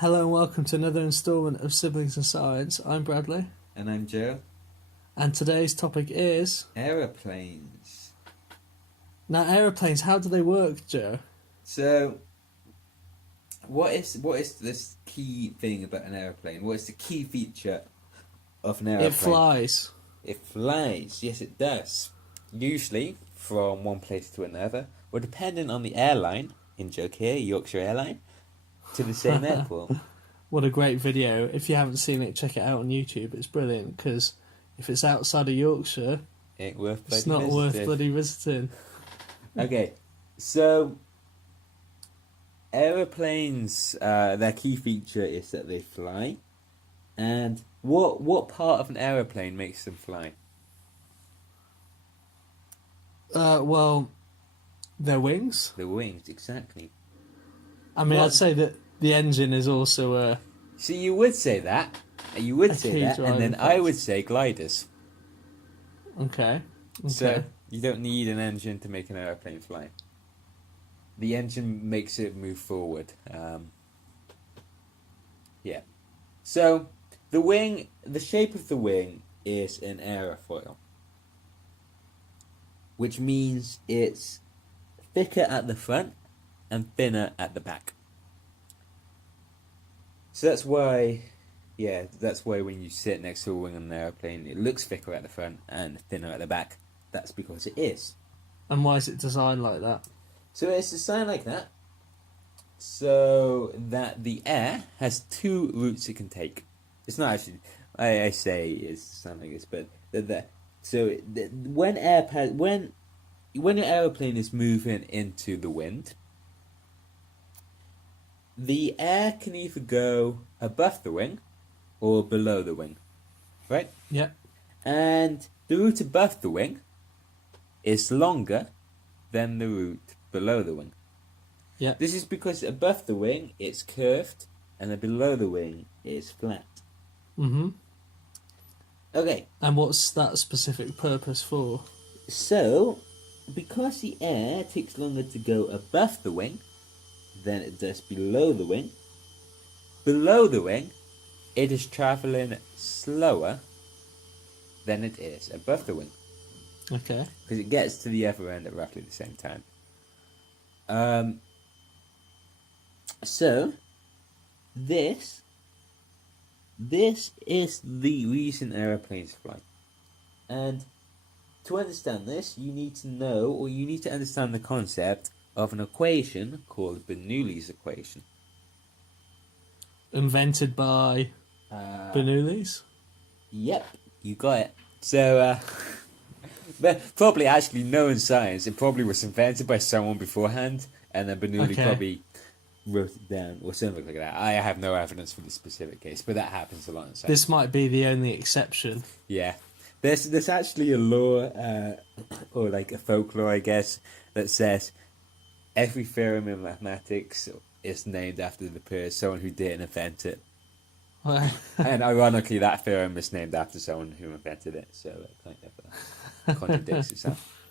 Hello and welcome to another instalment of Siblings in Science. I'm Bradley, And I'm Joe. and today's topic is... Aeroplanes. Now, aeroplanes, how do they work, Joe? So, what is this key thing about an aeroplane? What is the key feature of an aeroplane? It flies. It flies. Yes, it does. Usually from one place to another, or depending on the airline. In joke here, Yorkshire Airline, to the same airport. What a great video. If you haven't seen it, check it out on YouTube. It's brilliant, because if it's outside of Yorkshire, Ain't worth it's bloody not worth visiting. bloody visiting. Okay, so aeroplanes, their key feature is that they fly. And what part of an aeroplane makes them fly? Well, their wings. The wings, exactly. I mean, What? I'd say that the engine is also So you would say that, you would A say key that, and then driving I would force. say gliders. okay. So you don't need an engine to make an aeroplane fly. The engine makes it move forward. Yeah. So the shape of the wing is an aerofoil, which means it's thicker at the front and thinner at the back. So that's why when you sit next to a wing on an aeroplane, it looks thicker at the front and thinner at the back. That's because it is. And why is it designed like that? So it's designed like that, so that the air has two routes it can take. It's not actually, I say it's designed like this, but when your aeroplane is moving into the wind, the air can either go above the wing or below the wing, right? Yeah. And the route above the wing is longer than the route below the wing. Yeah. This is because above the wing it's curved and then below the wing it's flat. Mm-hmm. Okay, And what's that specific purpose for? so because the air takes longer to go above the wing than it does below the wing it is travelling slower than it is above the wing. Okay. Because it gets to the other end at roughly the same time. So this is the reason aeroplanes fly. And to understand this, you need to understand the concept of an equation called Bernoulli's equation. Invented by Bernoulli's? Yep, you got it. So, but probably actually known science. It probably was invented by someone beforehand, and then Bernoulli Okay. probably wrote it down or something like that. I have no evidence for this specific case, but that happens a lot in science. This might be the only exception. Yeah, there's actually a law, or like a folklore, I guess, that says every theorem in mathematics is named after someone who didn't invent it. And ironically, that theorem is named after someone who invented it, so it kind of contradicts itself.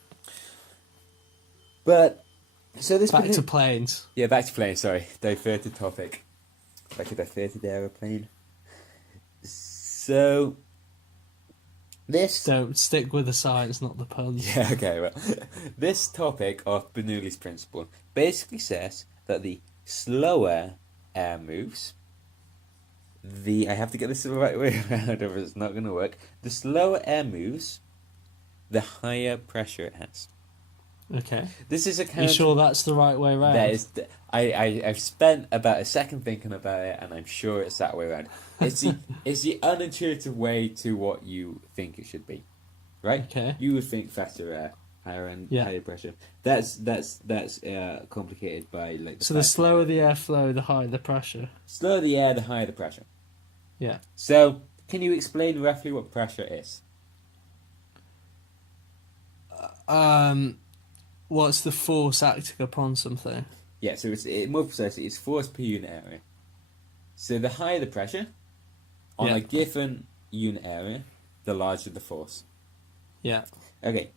But so this Back to planes. back to plane. Sorry, diverted topic. Like a diverted aeroplane. So this Don't stick with the science, not the puns. Yeah, okay, well, this topic of Bernoulli's principle basically says that the slower air moves, I have to get this the right way around or it's not going to work. The slower air moves, the higher pressure it has. Okay. This is a You sure that's the right way round? That is, I've spent about a second thinking about it, and I'm sure it's that way around. It's the unintuitive way to what you think it should be, right? Okay. You would think faster air, higher pressure. That's complicated by like. So the slower the airflow, the higher the pressure. Slower the air, the higher the pressure. Yeah. So, can you explain roughly what pressure is? What's the force acting upon something? Yeah, so more precisely, it's force per unit area. So the higher the pressure on a given unit area, the larger the force. Yeah. Okay,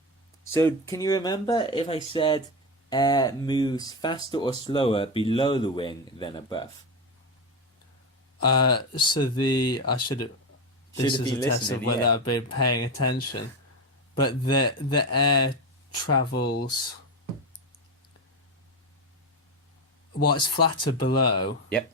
so can you remember if I said air moves faster or slower below the wing than above? So I should have. This Should have is a been test of listening, whether yeah. I've been paying attention. But the air travels. Well, it's flatter below. Yep.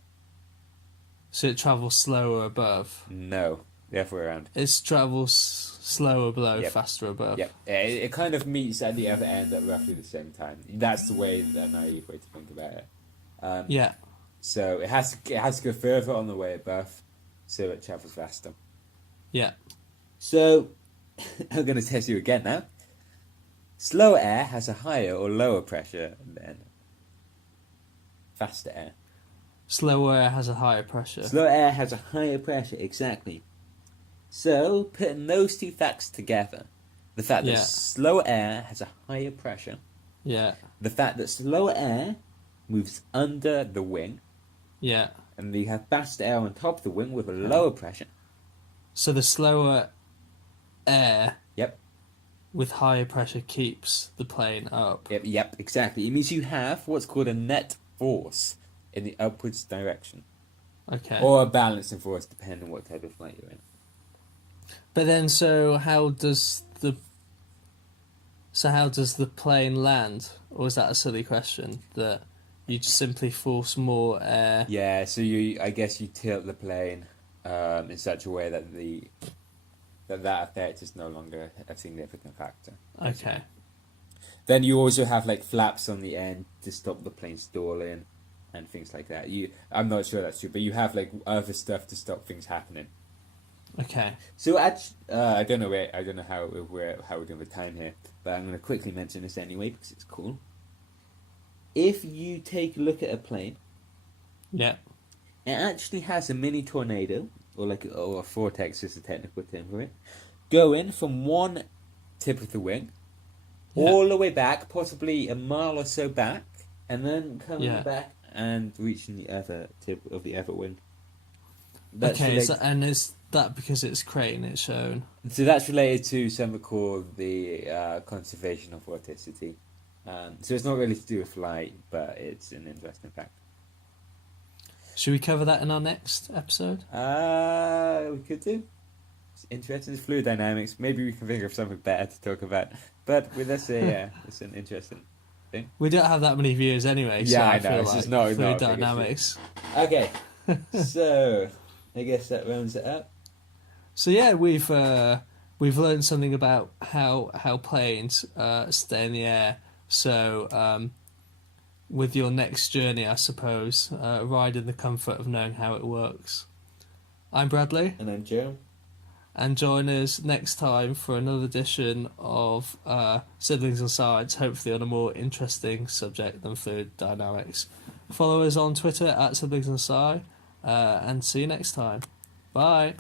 So it travels slower above. No, the other way around. It travels slower below, Yep. faster above. Yep. It kind of meets at the other end at roughly the same time. That's the naive way to think about it. Yeah. So it has to go further on the way above, so it travels faster. Yeah. So I'm going to test you again now. Slower air has a higher or lower pressure than faster air. Slower air has a higher pressure. Slower air has a higher pressure, exactly. So, putting those two facts together, the fact that Yeah. slower air has a higher pressure, Yeah. the fact that slower air moves under the wing, Yeah. and you have faster air on top of the wing with a lower pressure. So the slower air Yep, with higher pressure keeps the plane up. yep, exactly. It means you have what's called a net force in the upwards direction. Okay. Or a balancing force, depending on what type of flight you're in. But then, so how does the plane land? Or is that a silly question that you just simply force more air? Yeah, so I guess you tilt the plane in such a way that that effect is no longer a significant factor. Okay. Then you also have like flaps on the end to stop the plane stalling and things like that. I'm not sure that's true, but you have like other stuff to stop things happening. Okay. So I don't know how we're doing with time here, but I'm going to quickly mention this anyway because it's cool. If you take a look at a plane, Yeah. it actually has a mini tornado, or a vortex is the technical term for it, going from one tip of the wing all the way back, possibly a mile or so back, and then coming back and reaching the other tip of the other wing. Okay, is that because it's crane it's shown? So that's related to something called the conservation of vorticity. So it's not really to do with flight, but it's an interesting fact. Should we cover that in our next episode? We could do. It's interesting. It's fluid dynamics. Maybe we can think of something better to talk about. But with us, it's an interesting thing. We don't have that many viewers anyway. So Yeah, I know. feel It's like just not fluid a big issue. dynamics. Okay, so I guess that rounds it up. So yeah, we've learned something about how planes stay in the air. So with your next journey, I suppose, ride in the comfort of knowing how it works. I'm Bradley, And I'm Joe. and join us next time for another edition of Siblings and Science, hopefully on a more interesting subject than fluid dynamics. Follow us on Twitter at Siblings and Sci, and see you next time. Bye.